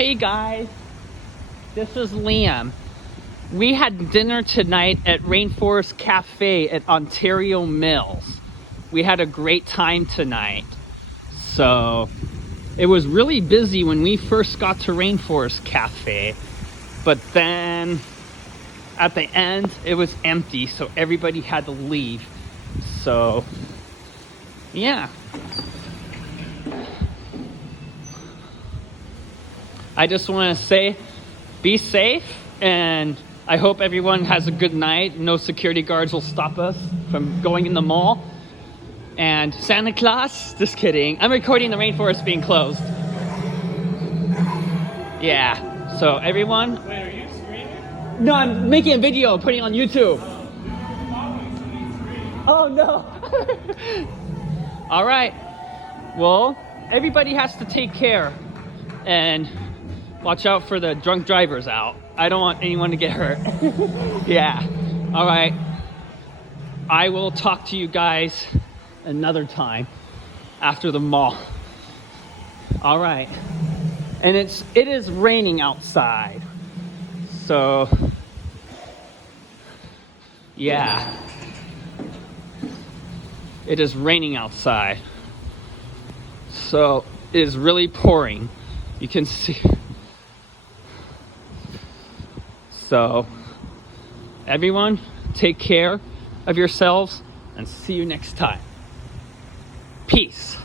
Hey guys, this is Liam. We had dinner tonight at Rainforest Cafe at Ontario Mills. We had a great time tonight. So it was really busy when we first got to Rainforest Cafe, but then at the end it was empty, so everybody had to leave. So yeah, I just want to say be safe, and I hope everyone has a good night. No security guards will stop us from going in the mall. And Santa Claus, just kidding. I'm recording the rainforest being closed. Yeah, so everyone. Wait, are you streaming? No, I'm making a video, putting it on YouTube. Oh no. All right. Well, everybody has to take care and watch out for the drunk drivers out. I don't want anyone to get hurt. Yeah. All right. I will talk to you guys another time after the mall. All right. And it is raining outside. So yeah. It is raining outside. So it is really pouring. You can see. So everyone, take care of yourselves and see you next time. Peace.